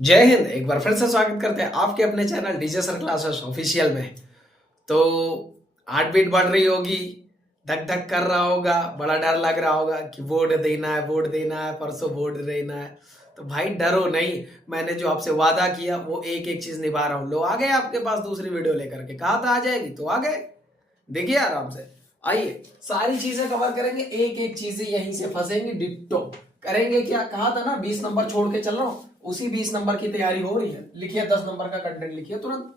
जय हिंद। एक बार फिर से स्वागत करते हैं आपके अपने channel DJ sir classes official में। तो हार्ट बीट बढ़ रही होगी, धक धक कर रहा होगा, बड़ा डर लग रहा होगा कि वोट देना है, परसों वोट देना है। तो भाई डरो नहीं, मैंने जो आपसे वादा किया वो एक एक चीज निभा रहा हूँ। लो आ गए आपके पास दूसरी वीडियो लेकर के, कहा था आ जाएगी तो आ गए। देखिए आराम से, आइए सारी चीजें कवर करेंगे, एक एक चीजें यहीं से फंसेंगी डिट्टो। करेंगे क्या, कहा था ना 20 नंबर छोड़ के चल रहा हूं, उसी 20 नंबर की तैयारी हो रही है। लिखिए 10 नंबर का कंटेंट लिखिए तुरंत।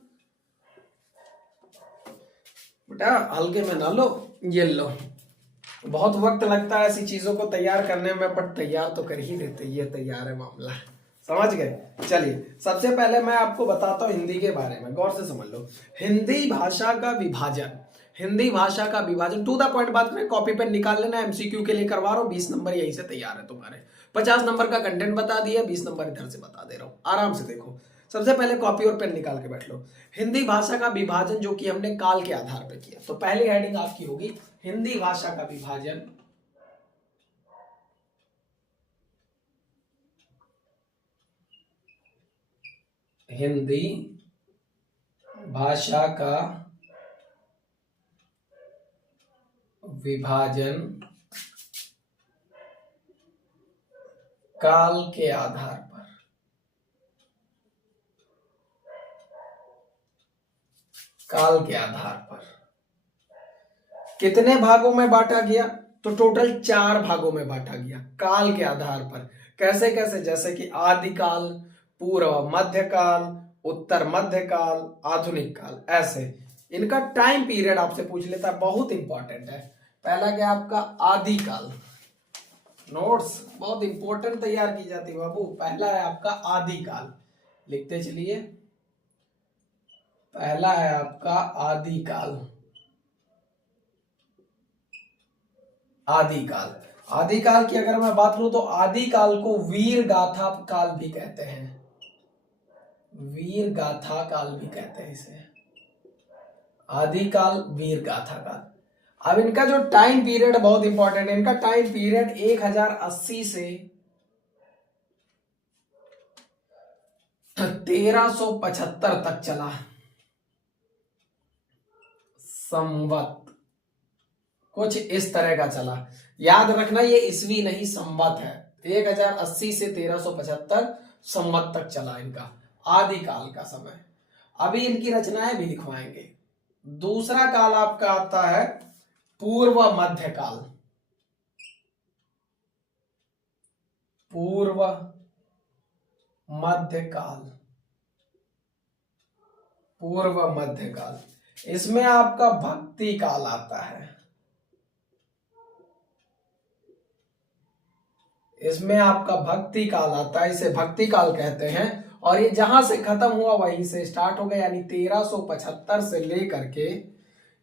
बेटा हल्के में ना लो, ये लो। बहुत वक्त लगता है ऐसी चीजों को तैयार करने में, बट तैयार तो कर ही देते, ये तैयार है मामला। समझ गए? चलिए सबसे पहले मैं आपको बताता हूं हिंदी के बारे में, गौर से समझ लो। हिंदी भाषा का विभाजन, हिंदी भाषा का विभाजन टू द पॉइंट बात करें, कॉपी पेन निकाल लेना, एमसीक्यू के लिए करवा रहा हूं, 20 नंबर यहीं से तैयार है तुम्हारे। 50 नंबर का कंटेंट बता दिया, 20 नंबर इधर से बता दे रहा हूं, आराम से देखो। सबसे पहले कॉपी और पेन निकाल के बैठ लो। हिंदी भाषा का विभाजन जो कि हमने काल के आधार पर किया, तो पहली हेडिंग आपकी होगी हिंदी भाषा का विभाजन। हिंदी भाषा का विभाजन काल के आधार पर। काल के आधार पर कितने भागों में बांटा गया? तो टोटल 4 भागों में बांटा गया काल के आधार पर। कैसे कैसे? जैसे कि आदिकाल, पूर्व मध्यकाल, उत्तर मध्यकाल, आधुनिक काल, ऐसे। इनका टाइम पीरियड आपसे पूछ लेता है, बहुत इंपॉर्टेंट है। पहला क्या आपका? आदिकाल। नोट्स बहुत इंपॉर्टेंट तैयार की जाती है बाबू। पहला है आपका आदिकाल, लिखते चलिए। पहला है आपका आदिकाल। आदिकाल, आदिकाल की अगर मैं बात करूं तो आदिकाल को वीर गाथा काल भी कहते हैं। वीर गाथा काल भी कहते हैं इसे, आदिकाल, वीर गाथा काल। अब इनका जो टाइम पीरियड बहुत इंपॉर्टेंट है। इनका टाइम पीरियड 1080 से 1375 तक चला। संवत कुछ इस तरह का चला। याद रखना ये ईस्वी नहीं संवत है। 1080 से 1375 संवत तक चला इनका आदिकाल का समय। अभी इनकी रचनाएं भी लिखवाएंगे। दूसरा काल आपका आता है पूर्व मध्यकाल। पूर्व मध्यकाल, पूर्व मध्यकाल। इसमें आपका भक्ति काल आता है। इसमें आपका भक्ति काल आता है, इसे भक्ति काल कहते हैं। और ये जहां से खत्म हुआ वहीं से स्टार्ट हो गया, यानी 1375 से लेकर के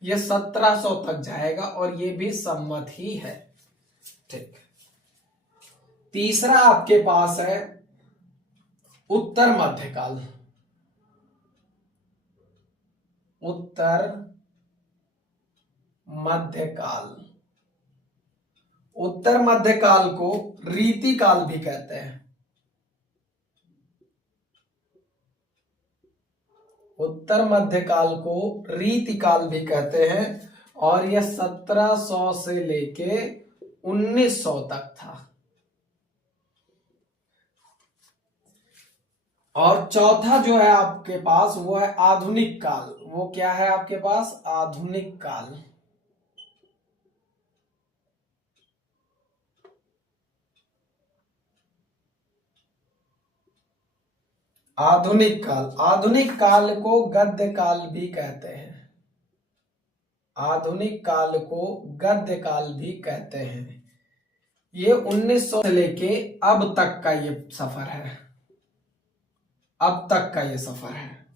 ये 1700 तक जाएगा, और ये भी सम्मत ही है। ठीक। तीसरा आपके पास है उत्तर मध्यकाल। उत्तर मध्यकाल, उत्तर मध्यकाल को रीतिकाल भी कहते हैं। उत्तर मध्यकाल को रीतिकाल भी कहते हैं, और यह 1700 से लेके 1900 तक था। और चौथा जो है आपके पास वो है आधुनिक काल। वो क्या है आपके पास? आधुनिक काल। आधुनिक काल, आधुनिक काल को गद्य काल भी कहते हैं। आधुनिक काल को गद्य काल भी कहते हैं। ये 1900 से लेके अब तक का ये सफर है। अब तक का ये सफर है।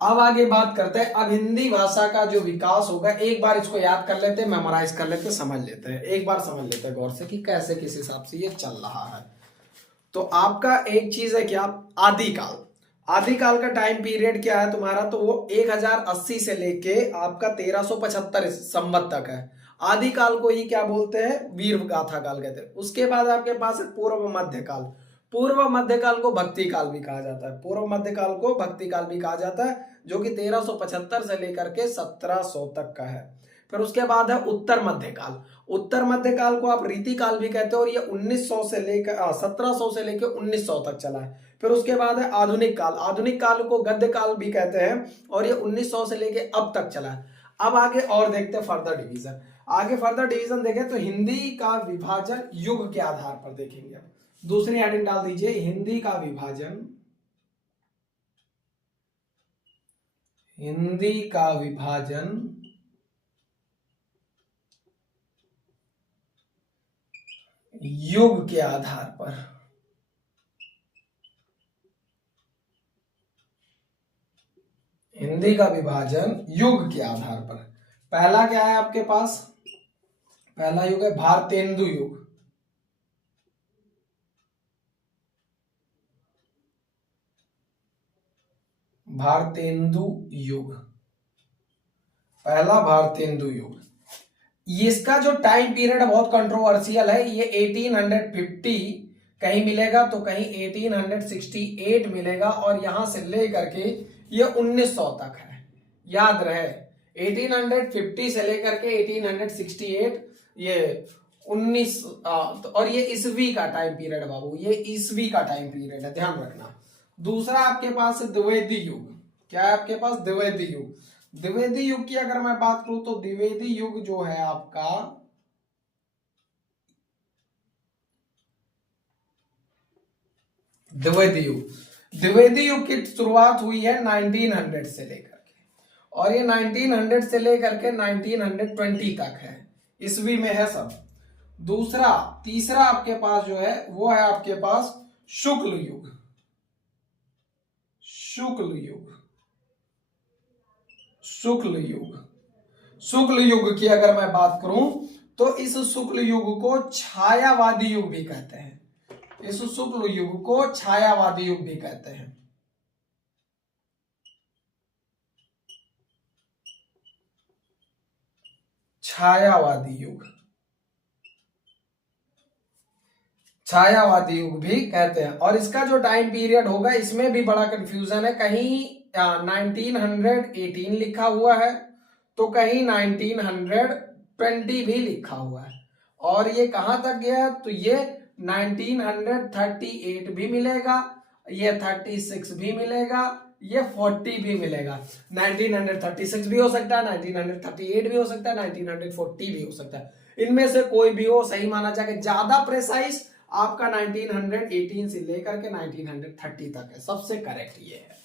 अब आगे बात करते हैं। अब हिंदी भाषा का जो विकास होगा, एक बार इसको याद कर लेते हैं, मेमोराइज कर लेते हैं, समझ लेते हैं। एक बार समझ लेते हैं गौर से कि कैसे किस हिसाब से ये चल रहा है। तो आपका एक चीज है क्या? आदिकाल। आदिकाल का टाइम पीरियड क्या है तुम्हारा? तो वो 1080 से लेके आपका 1375 संवत तक है। आदिकाल को ही क्या बोलते हैं? वीर गाथा काल कहते हैं। उसके बाद आपके पास है पूर्व मध्यकाल। पूर्व मध्यकाल को भक्ति काल भी कहा जाता है, पूर्व मध्यकाल को भक्ति काल भी कहा जाता है, जो कि 1375 से लेकर के 1700 तक का है। फिर उसके बाद है उत्तर मध्यकाल। उत्तर मध्यकाल को आप रीति काल भी कहते हो, और ये 1900 से लेकर 1700 से लेकर 1900 तक चला है। फिर उसके बाद है आधुनिक काल। आधुनिक काल को गद्य काल भी कहते हैं, और ये 1900 से लेकर अब तक चला है। अब आगे और देखते हैं फर्दर डिवीजन। आगे फर्दर डिवीजन देखें तो हिंदी का विभाजन युग के आधार पर देखेंगे। अब दूसरी हेडिंग डाल दीजिए, हिंदी का विभाजन, हिंदी का विभाजन युग के आधार पर। हिंदी का विभाजन युग के आधार पर। पहला क्या है आपके पास, पहला युग है भारतेंदु युग। भारतेंदु युग, पहला भारतेंदु युग। इसका जो टाइम पीरियड बहुत कंट्रोवर्शियल है। ये 1850 कहीं मिलेगा तो कहीं 1868 मिलेगा, और यहां से लेकर के ये 1900 तक है। याद रहे 1850 से लेकर के 1868 ये 19, और ये ईस्वी का टाइम पीरियड है बाबू, ये ईस्वी का टाइम पीरियड है, ध्यान रखना। दूसरा आपके पास द्विवेदी युग। क्या है आपके पास, द्विवेदी युग। द्विवेदी युग की अगर मैं बात करूं तो द्विवेदी युग जो है आपका द्विवेदी युग, द्विवेदी युग की शुरुआत हुई है 1900 से लेकर के, और ये 1900 से लेकर के 1920 तक है, ईस्वी में है सब। दूसरा तीसरा आपके पास जो है वो है आपके पास शुक्ल युग। शुक्ल युग, शुक्ल युग, शुक्ल युग की अगर मैं बात करूं तो इस शुक्ल युग को छायावादी युग भी कहते हैं। इस शुक्ल युग को छायावादी युग भी कहते हैं। छायावादी युग, छायावादी युग भी कहते हैं। और इसका जो टाइम पीरियड होगा इसमें भी बड़ा कंफ्यूजन है, कहीं 1918 लिखा हुआ है तो कहीं 1920 भी लिखा हुआ है, और ये कहां तक गया तो ये 1938 भी मिलेगा, ये 36 भी मिलेगा, ये 40 भी मिलेगा। 1936 भी हो सकता है, 1938 भी हो सकता है, 1940 भी हो सकता है। इनमें से कोई भी हो सही माना जाएगा। ज्यादा प्रेसाइज आपका 1918 से लेकर के 1930 तक है, सबसे करेक्ट ये है।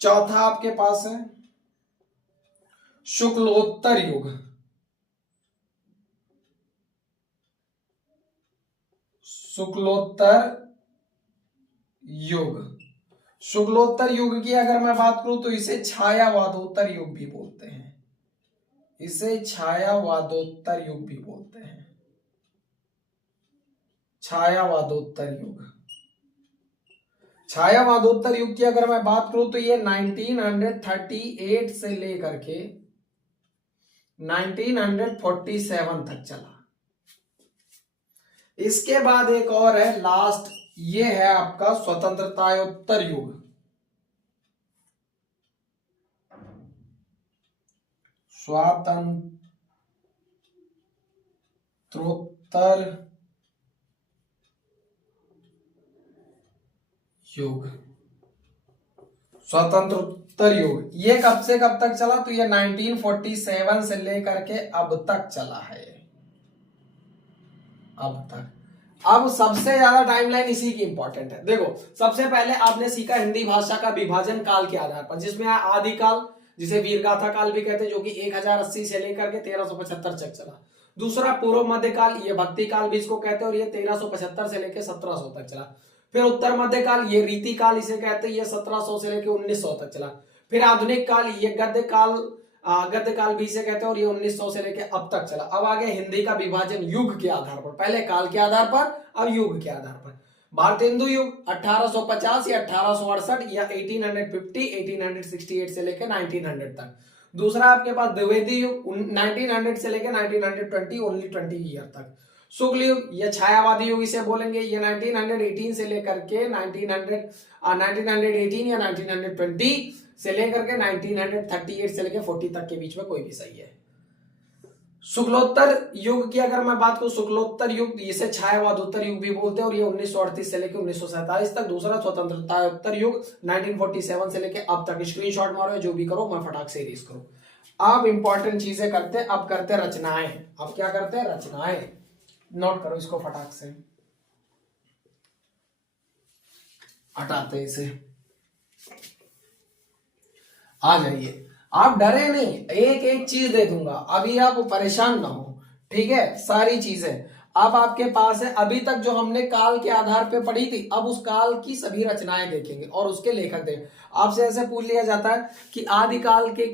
चौथा आपके पास है शुक्लोत्तर युग। शुक्लोत्तर युग, शुक्लोत्तर युग की अगर मैं बात करूं तो इसे छायावादोत्तर युग भी बोलते हैं, इसे छायावादोत्तर युग भी बोलते हैं। छायावादोत्तर युग, छायावादोत्तर युग की अगर मैं बात करूं तो ये 1938 से लेकर के 1947 तक चला। इसके बाद एक और है लास्ट, ये है आपका स्वतंत्रतायोत्तर युग। स्वातंत्रोत्तर युग, स्वतंत्रोत्तर युग ये कब से कब तक चला तो ये 1947 से लेकर के अब तक चला है, अब तक। अब सबसे ज्यादा टाइमलाइन इसी की इंपॉर्टेंट है। देखो सबसे पहले आपने सीखा हिंदी भाषा का विभाजन काल के आधार पर, जिसमें आदिकाल जिसे वीरगाथा काल भी कहते हैं, जो कि 1080 से लेकर के 1375 तक चला। दूसरा पूर्व मध्यकाल, ये भक्ति काल भी इसको कहते हैं, और ये 1375 से लेकर 1700 तक चला। फिर उत्तर मध्यकाल, ये रीति काल इसे कहते हैं, ये 1700 से लेकर 1900 तक चला। फिर आधुनिक काल, ये गद्य काल भी इसे कहते हैं, और ये 1900 से लेकर अब तक चला। अब आगे हिंदी का विभाजन युग के आधार पर, पहले काल के आधार पर, अब युग के आधार पर। भारतेंदु युग 1850 या 1868 या 1850, 1868 से लेकर 1900 तक। दूसरा आपके पास द्विवेदी युग 1900 से लेकर 1920, ओनली 20 ईयर तक। शुक्ल युग या छायावादी युग इसे बोलेंगे। ये 1918 से लेकर के 1918 या 1920 से लेकर के 1938 से लेकर 40 तक के बीच में कोई भी सही है। शुक्लोत्तर युग की अगर मैं बात करूं, शुक्लोत्तर युग इसे छायावादोत्तर युग भी बोलते हैं और ये 1938 से लेकर 1947 तक। दूसरा स्वतंत्रतायोत्तर युग 1947 से लेकर अब तक। स्क्रीनशॉट मारो, जो भी करो मैं फटाक से इरेज करूं। अब इंपॉर्टेंट चीजें करते हैं, अब करते हैं रचनाएं। अब क्या करते हैं? रचनाएं। नोट करो इसको फटाक से, हटाते हैं इसे। आ जाइए, आप डरे नहीं, एक एक चीज दे दूंगा, अभी आप परेशान ना हो, ठीक है? सारी चीजें अब आपके पास है। अभी तक जो हमने काल के आधार पे पढ़ी थी, अब उस काल की सभी रचनाएं देखेंगे और उसके लेखक देखेंगे। आपसे ऐसे पूछ लिया जाता है कि आदिकाल के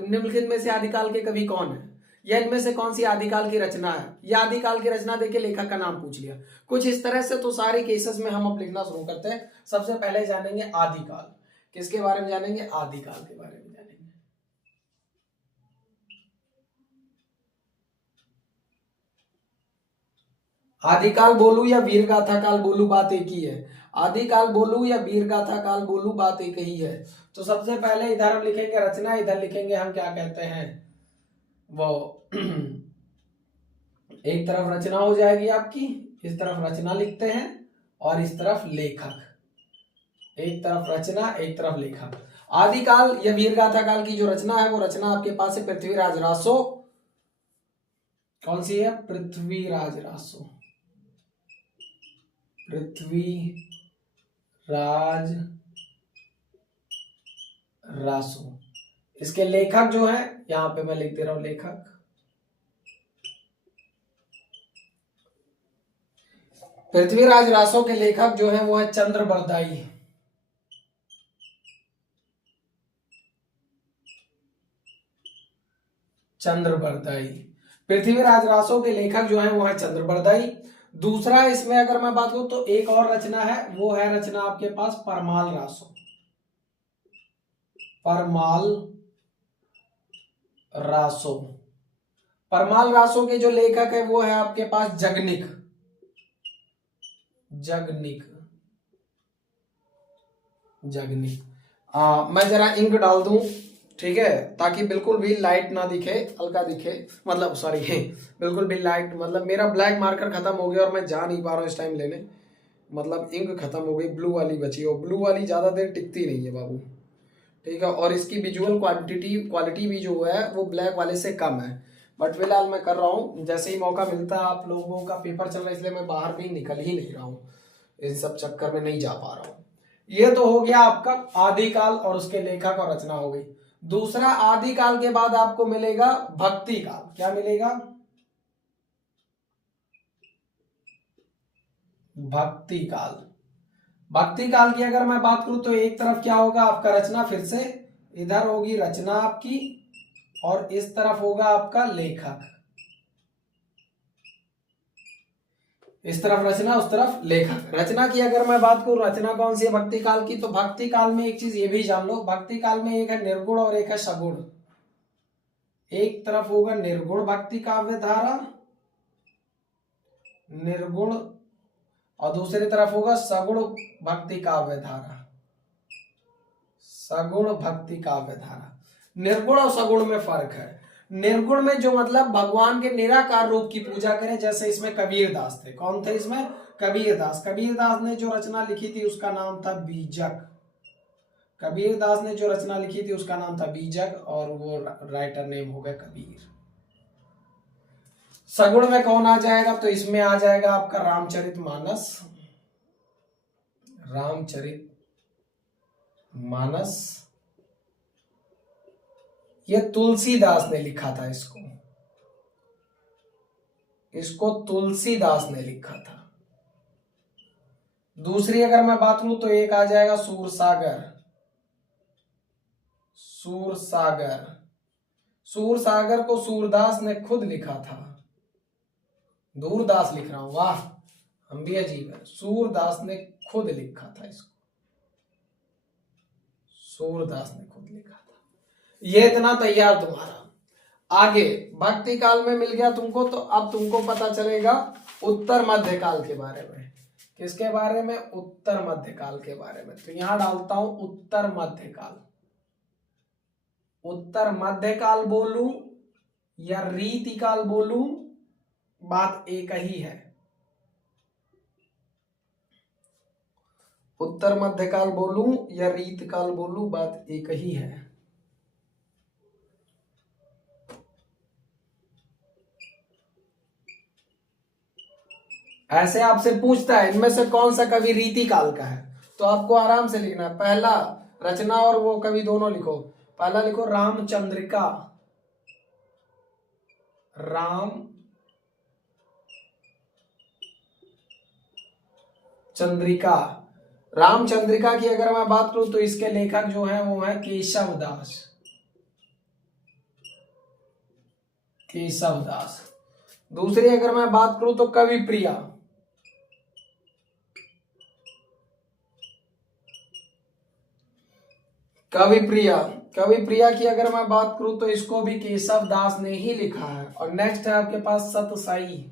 निम्नलिखित में से आदिकाल के कवि कौन है, या इनमें से कौन सी आदिकाल की रचना है, या आदिकाल की रचना देके लेखक का नाम पूछ लिया, कुछ इस तरह से। तो सारे केसेस में हम अब लिखना शुरू करते हैं। सबसे पहले जानेंगे आदिकाल। किसके बारे में जानेंगे? आदिकाल के बारे में जानेंगे। आदिकाल बोलू या वीर गाथा काल बोलू, बात एक ही है। आदिकाल बोलू या वीर गाथा काल बोलू, बात एक ही है। तो सबसे पहले इधर हम लिखेंगे रचना, इधर लिखेंगे हम क्या कहते हैं वो एक तरफ रचना हो जाएगी आपकी, इस तरफ रचना लिखते हैं और इस तरफ लेखक। एक तरफ रचना, एक तरफ लेखक। आदिकाल या वीर गाथा काल की जो रचना है, वो रचना आपके पास है पृथ्वीराज रासो। कौन सी है? पृथ्वीराज रासो। पृथ्वीराज रासो। इसके लेखक जो है, यहां पे मैं लिख दे रहा हूं लेखक। पृथ्वीराज रासो के लेखक जो है वो है चंद्रबरदाई। चंद्रबरदाई। पृथ्वीराज रासो के लेखक जो है वो है चंद्रबरदाई। दूसरा इसमें अगर मैं बात करूं तो एक और रचना है, वो है रचना आपके पास परमाल रासो। परमाल रासो। परमाल रासो के जो लेखक है वो है आपके पास जगनिक। जगनिक। जगनिक। मैं जरा इंक डाल दूं, ठीक है, ताकि बिल्कुल भी लाइट ना दिखे, हल्का दिखे, मतलब सॉरी बिल्कुल भी लाइट, मतलब मेरा ब्लैक मार्कर खत्म हो गया और मैं जा नहीं पा रहा हूँ इस टाइम लेने, मतलब इंक खत्म हो गई, ब्लू वाली बची, और ब्लू वाली ज्यादा देर टिकती नहीं है बाबू, ठीक है, और इसकी विजुअल क्वालिटी भी जो है वो ब्लैक वाले से कम है। बट फिलहाल मैं कर रहा हूँ, जैसे ही मौका मिलता है, आप लोगों का पेपर चल रहा है इसलिए मैं बाहर भी निकल ही नहीं रहा हूँ, इन सब चक्कर में नहीं जा पा रहा हूँ। ये तो हो गया आपका आदिकाल और उसके लेखक और रचना हो गई। दूसरा, आदिकाल के बाद आपको मिलेगा भक्ति काल। क्या मिलेगा? भक्ति काल। भक्ति काल की अगर मैं बात करूं तो एक तरफ क्या होगा आपका रचना, फिर से इधर होगी रचना आपकी और इस तरफ होगा आपका लेखक। इस तरफ रचना, उस तरफ लेखक। रचना की अगर मैं बात करूं, रचना कौन सी है भक्ति काल की, तो भक्ति काल में एक चीज ये भी जान लो, भक्ति काल में एक है निर्गुण और एक है सगुण। एक तरफ होगा निर्गुण भक्ति काव्य धारा, निर्गुण, और दूसरी तरफ होगा सगुण भक्ति काव्य धारा। सगुण भक्ति काव्य धारा। निर्गुण और सगुण में फर्क है। निर्गुण में जो मतलब भगवान के निराकार रूप की पूजा करें, जैसे इसमें कबीरदास थे। कौन थे इसमें? कबीरदास। कबीरदास ने जो रचना लिखी थी उसका नाम था बीजक। कबीरदास ने जो रचना लिखी थी उसका नाम था बीजक और वो राइटर नेम हो गया कबीर। सगुण में कौन आ जाएगा? तो इसमें आ जाएगा आपका रामचरितमानस। रामचरितमानस ये तुलसीदास ने लिखा था, इसको तुलसीदास ने लिखा था। दूसरी अगर मैं बात करूं तो एक आ जाएगा सूरसागर। सूरसागर। सूरसागर को सूरदास ने खुद लिखा था। दूरदास लिख रहा हूं, वाह हम भी अजीब है। सूरदास ने खुद लिखा था इसको, सूरदास ने खुद लिखा था। ये इतना तैयार तुम्हारा। आगे भक्ति काल में मिल गया तुमको, तो अब तुमको पता चलेगा उत्तर मध्यकाल के बारे में। किसके बारे में? उत्तर मध्यकाल के बारे में। तो यहां डालता हूं उत्तर मध्यकाल। उत्तर मध्यकाल बोलूं या रीतिकाल बोलूं, बात एक ही है। उत्तर मध्यकाल बोलूं या रीतकाल बोलूं, बात एक ही है। ऐसे आपसे पूछता है इनमें से कौन सा कवि रीतिकाल का है, तो आपको आराम से लिखना है। पहला रचना और वो कवि दोनों लिखो। पहला लिखो रामचंद्रिका। राम चंद्रिका। रामचंद्रिका की अगर मैं बात करूं तो इसके लेखक जो है वो है केशव दास। केशव दास। दूसरी अगर मैं बात करूं तो कवि प्रिया। कवि प्रिया। कवि प्रिया की अगर मैं बात करूं तो इसको भी केशव दास ने ही लिखा है। और नेक्स्ट है आपके पास सतसाई।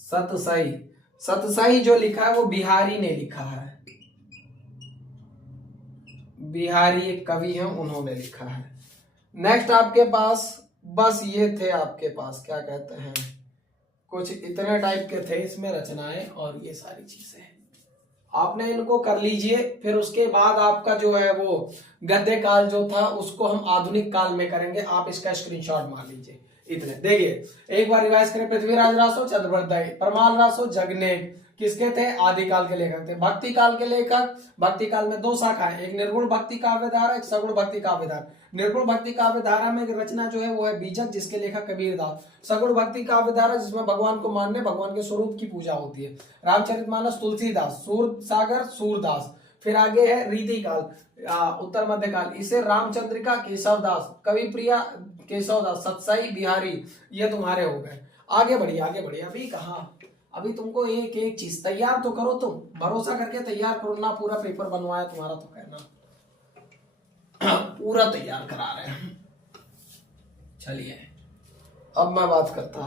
सतसाई। सतसाई जो लिखा है वो बिहारी ने लिखा है। बिहारी एक कवि हैं, उन्होंने लिखा है। नेक्स्ट आपके पास बस ये थे आपके पास, क्या कहते हैं, कुछ इतने टाइप के थे इसमें रचनाएं और ये सारी चीजें आपने इनको कर लीजिए। फिर उसके बाद आपका जो है वो गद्य काल जो था उसको हम आधुनिक काल में करेंगे। आप इसका स्क्रीनशॉट मार लीजिए। इतने देखिए, एक बार रिवाइज करें। पृथ्वीराज रासो, चंद्रवरदाई, परमाल रासो, जगनेक किसके थे? आदिकाल के लेखक थे। भक्ति काल के लेखक, भक्ति काल में दो शाखा है, एक निर्गुण भक्ति काव्य धारा, एक सगुण भक्ति काव्य धारा। निर्गुण भक्ति काव्य धारा में रचना जो है वो है बीजक, जिसके लेखक कबीर दास। सगुण भक्ति काव्य धारा जिसमें भगवान को मानने, भगवान के स्वरूप की पूजा होती है, रामचरितमानस तुलसीदास, सूर सागर सूरदास। फिर आगे है रीति काल, उत्तर मध्य काल, इसे रामचंद्रिका केशव दास, कवि प्रिया केशव दास, सतसाई बिहारी। ये तुम्हारे हो गए। आगे बढ़िए आगे बढ़िए। अभी कहा, अभी तुमको एक एक चीज तैयार तो करो, तुम भरोसा करके तैयार करो ना। पूरा पेपर बनवाया तुम्हारा तो कहना पूरा तैयार करा रहे हैं। चलिए अब मैं बात करता।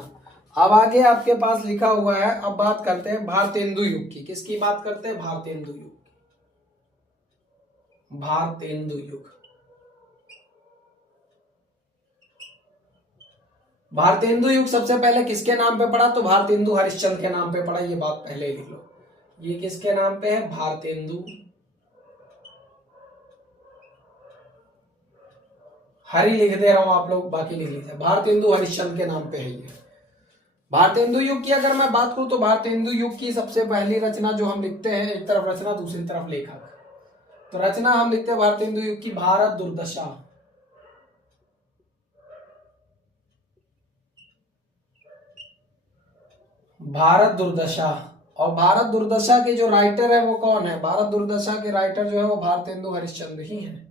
अब आगे आपके पास लिखा हुआ है, अब बात करते हैं भारतेंदु युग की। किसकी बात करते हैं? भारतेंदु युग। भारतेंदु युग। भारतेंदु युग सबसे पहले किसके नाम पे पड़ा? तो भारतेंदु हरिश्चंद्र के नाम पे पड़ा। ये बात पहले लिख लो। ये किसके नाम पे है? भारतेंदु हरि लिख दे रहा हूं, आप लोग बाकी लिख लीजिए। भारतेंदु हरिश्चंद्र के नाम पे है ये। भारतेंदु युग की अगर मैं बात करूं तो भारतेंदु युग की सबसे पहली रचना जो हम लिखते हैं, एक तरफ रचना दूसरी तरफ लेखक, तो रचना हम लिखते हैं भारतेंदु युग की भारत दुर्दशा। भारत दुर्दशा। और भारत दुर्दशा के जो राइटर है वो कौन है? भारत दुर्दशा के राइटर जो है वो भारतेंदु हरिश्चंद्र ही हैं।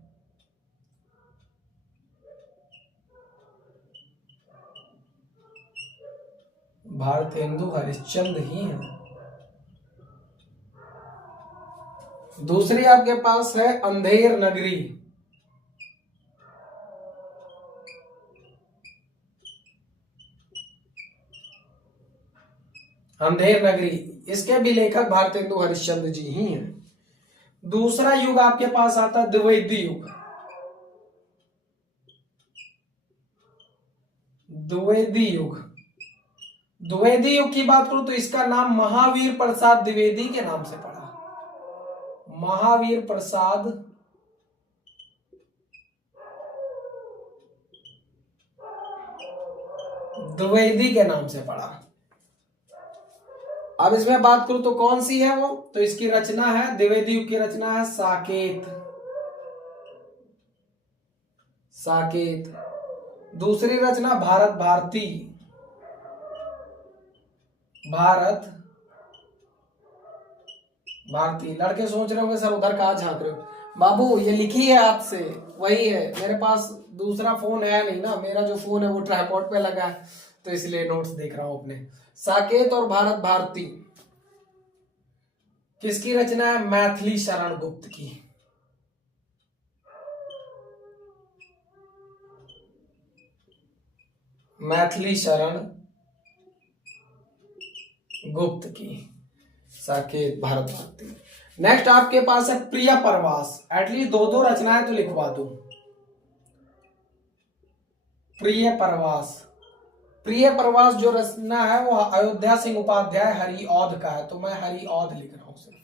भारतेंदु हरिश्चंद्र ही हैं। दूसरी आपके पास है अंधेर नगरी। अंधेर नगरी, इसके भी लेखक भारतेंदु हरिश्चंद्र जी ही हैं। दूसरा युग आपके पास आता है द्विवेदी युग। द्विवेदी युग। द्विवेदी युग की बात करूं तो इसका नाम महावीर प्रसाद द्विवेदी के नाम से पड़ा। महावीर प्रसाद द्विवेदी के नाम से पड़ा। अब इसमें बात करूं तो कौन सी है वो? तो इसकी रचना है, द्विवेदी युग की रचना है साकेत। साकेत। दूसरी रचना भारत भारती। भारत भारती। लड़के सोच रहे होंगे सर उधर कहाँ झांक रहे हो? बाबू ये लिखी है हाथ से, वही है। मेरे पास दूसरा फोन है नहीं ना, मेरा जो फोन है वो ट्राइपॉड पे लगा है, तो इसलिए नोट्स देख रहा हूं अपने। साकेत और भारत भारती किसकी रचना है? मैथिली शरण गुप्त की। मैथिली शरण गुप्त की, साकेत भारद्वाज। नेक्स्ट आपके पास है प्रिय प्रवास, एटलीस्ट दो दो रचनाएं तो लिखवा दूं। प्रिय प्रवास, प्रिय प्रवास जो रचना है वो अयोध्या सिंह उपाध्याय हरिऔध का है, तो मैं हरिऔध लिख रहा हूं सिर्फ।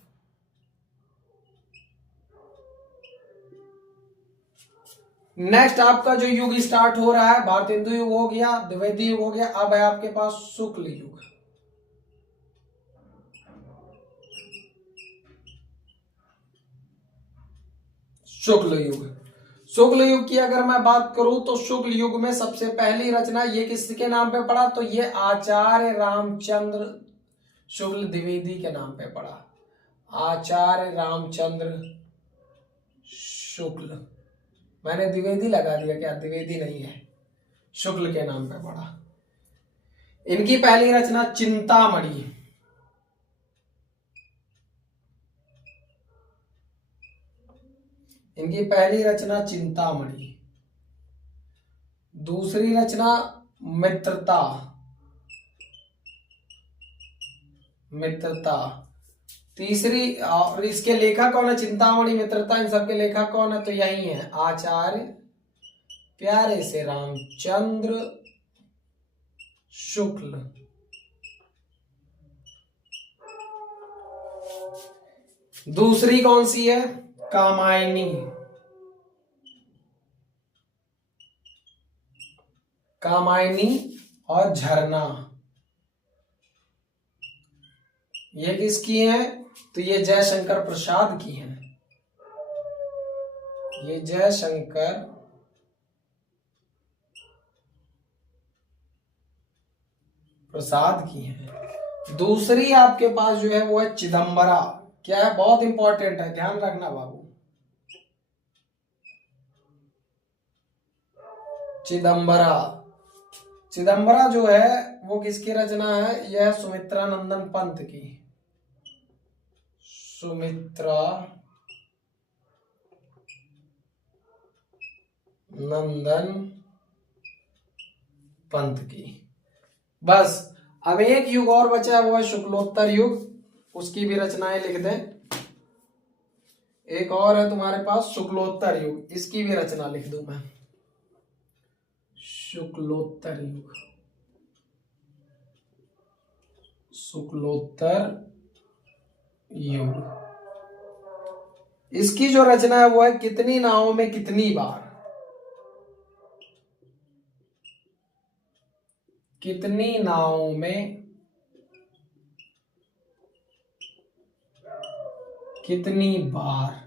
नेक्स्ट आपका जो युग स्टार्ट हो रहा है, भारतेंदु युग हो गया, द्विवेदी युग हो गया, अब है आपके पास शुक्ल युग। शुक्ल युग, शुक्ल युग की अगर मैं बात करूं तो शुक्ल युग में सबसे पहली रचना ये किसके नाम पे पड़ा, तो ये आचार्य रामचंद्र शुक्ल द्विवेदी के नाम पे पड़ा। आचार्य रामचंद्र शुक्ल, मैंने द्विवेदी लगा दिया, क्या द्विवेदी नहीं है, शुक्ल के नाम पे पड़ा। इनकी पहली रचना चिंतामणि, इनकी पहली रचना चिंतामणि। दूसरी रचना मित्रता, मित्रता। तीसरी, और इसके लेखक कौन है, चिंतामणि मित्रता, इन सबके लेखक कौन है, तो यही है आचार्य प्यारे से रामचंद्र शुक्ल। दूसरी कौन सी है, कामायनी, कामायनी और झरना, ये किसकी है, तो ये जयशंकर प्रसाद की है, ये जयशंकर प्रसाद की है। दूसरी आपके पास जो है वो है चिदंबरा, क्या है, बहुत इंपॉर्टेंट है, ध्यान रखना बाबू। चिदंबरा, चिदंबरा जो है वो किसकी रचना है, यह सुमित्रा नंदन पंत की, सुमित्रा नंदन पंत की। बस अब एक युग और बचा है, वो है शुक्लोत्तर युग, उसकी भी रचनाएं लिख दें। एक और है तुम्हारे पास शुक्लोत्तर युग, इसकी भी रचना लिख दूं मैं, शुक्लोत्तर युग, शुक्लोत्तर युग। इसकी जो रचना है वो है कितनी नावों में कितनी बार, कितनी नावों में कितनी बार,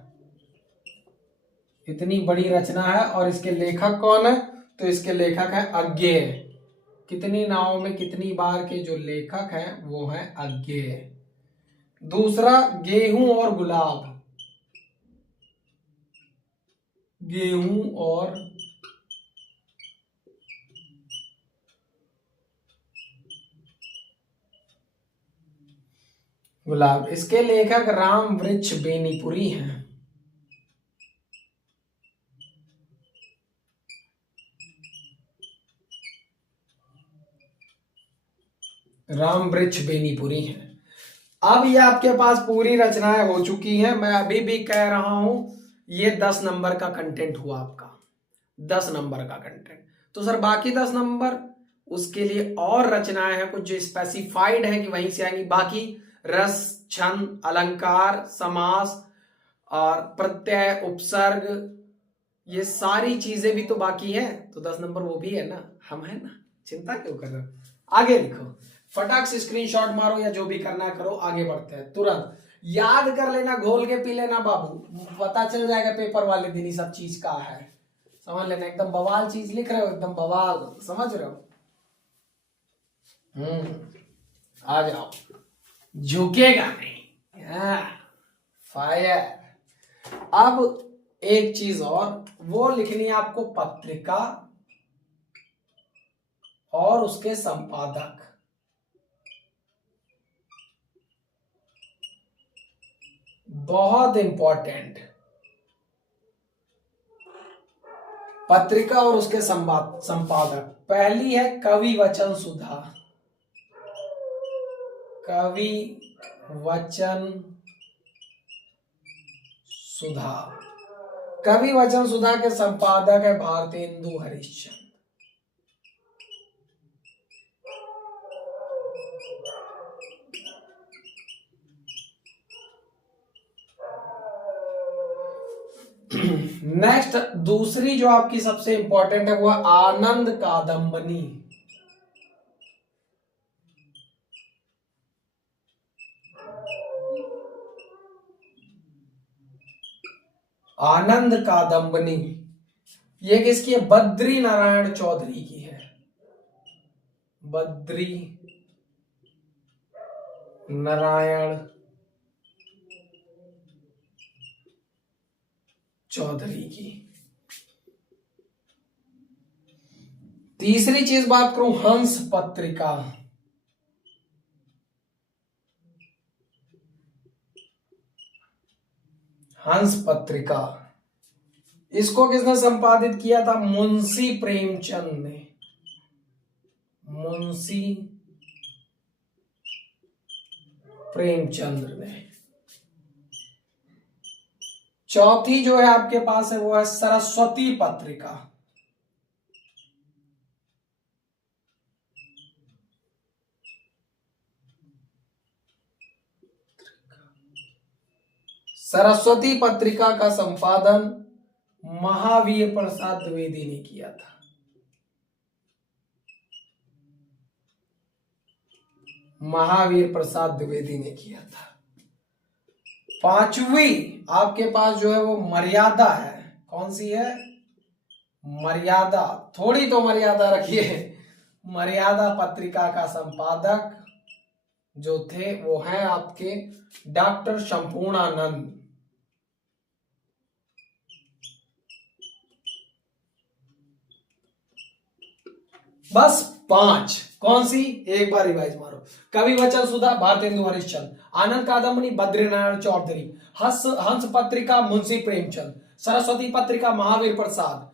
इतनी बड़ी रचना है। और इसके लेखक कौन है, तो इसके लेखक है अज्ञेय। कितनी नावों में कितनी बार के जो लेखक हैं वो है अज्ञेय। दूसरा गेहूं और गुलाब, गेहूं और गुलाब, इसके लेखक राम वृक्ष बेनीपुरी हैं, राम वृक्ष बेनीपुरी हैं। अब ये आपके पास पूरी रचनाएं हो चुकी हैं। मैं अभी भी कह रहा हूं ये 10 नंबर का कंटेंट हुआ आपका, 10 नंबर का कंटेंट। तो सर बाकी 10 नंबर, उसके लिए और रचनाएं हैं कुछ जो स्पेसिफाइड है कि वहीं से आएंगी। बाकी रस, छंद, अलंकार, समास और प्रत्यय, उपसर्ग, ये सारी चीजें भी तो बाकी है, तो 10 नंबर वो भी है ना, हम है ना, चिंता क्यों कर रहे हो। आगे लिखो, फटाक से स्क्रीनशॉट मारो या जो भी करना करो, आगे बढ़ते हैं। तुरंत याद कर लेना, घोल के पी लेना बाबू, पता चल जाएगा पेपर वाले दिन ही सब चीज का है, समझ लेना। एकदम बवाल चीज लिख रहे हो, एकदम बवाल, समझ रहे हो। आ जाओ, झुकेगा नहीं, फायर। अब एक चीज और, वो लिखनी है आपको पत्रिका और उसके संपादक। बहुत इंपॉर्टेंट, पत्रिका और उसके संपादक। पहली है कवि वचन सुधा। कवि वचन सुधा। कवि वचन सुधा के संपादक है भारतेंदु हरिश्चंद्र। नेक्स्ट दूसरी जो आपकी सबसे इंपॉर्टेंट है वो है आनंद कादंबनी। आनंद कादंबनी ये किसकी है? बद्री नारायण चौधरी की है। बद्री नारायण चौधरी की। तीसरी चीज बात करूं, हंस पत्रिका। हंस पत्रिका इसको किसने संपादित किया था? मुंशी प्रेमचंद ने। मुंशी प्रेमचंद्र ने। चौथी जो है आपके पास है वो है सरस्वती पत्रिका। सरस्वती पत्रिका का संपादन महावीर प्रसाद द्विवेदी ने किया था। महावीर प्रसाद द्विवेदी ने किया था। पांचवी आपके पास जो है वो मर्यादा है। कौन सी है? मर्यादा। थोड़ी तो मर्यादा रखिए। मर्यादा पत्रिका का संपादक जो थे वो हैं आपके डॉक्टर संपूर्णानंद। बस 5। कौन सी? एक बार रिवाइज मारो। कवि वचन सुधा भारतेंदु हरिश्चंद्र, आनंद कादंबनी बद्रीनारायण चौधरी, हंस पत्रिका मुंशी प्रेमचंद, सरस्वती पत्रिका महावीर प्रसाद,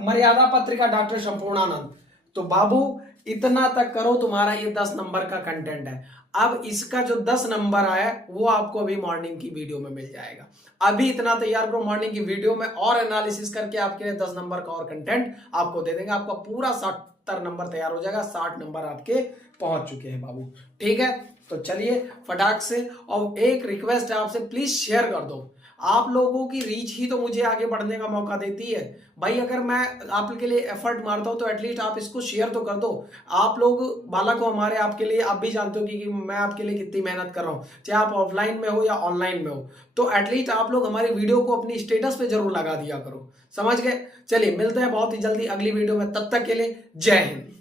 मर्यादा पत्रिका डॉक्टर संपूर्णानंद। तो बाबू इतना तक करो, तुम्हारा ये 10 नंबर का कंटेंट है। अब इसका जो 10 नंबर आया वो आपको अभी मॉर्निंग की वीडियो में मिल जाएगा। अभी इतना तैयार करो, मॉर्निंग की वीडियो में और एनालिसिस करके आपके लिए 10 नंबर का और कंटेंट आपको दे देंगे। आपका पूरा 70 नंबर तैयार हो जाएगा। 60 नंबर आपके पहुंच चुके हैं बाबू। ठीक है, तो चलिए फटाक से। और एक रिक्वेस्ट है आपसे, प्लीज शेयर कर दो। आप लोगों की रीच ही तो मुझे आगे बढ़ने का मौका देती है भाई। अगर मैं आपके लिए एफर्ट मारता हूं तो एटलीस्ट आप इसको शेयर तो कर दो। आप लोग बालक हो हमारे, आपके लिए आप भी जानते हो कि मैं आपके लिए कितनी मेहनत कर रहा हूं, चाहे आप ऑफलाइन में हो या ऑनलाइन में हो। तो एटलीस्ट आप लोग हमारी वीडियो को अपनी स्टेटस पे जरूर लगा दिया करो। समझ गए? चलिए मिलते हैं बहुत ही जल्दी अगली वीडियो में। तब तक के लिए जय हिंद।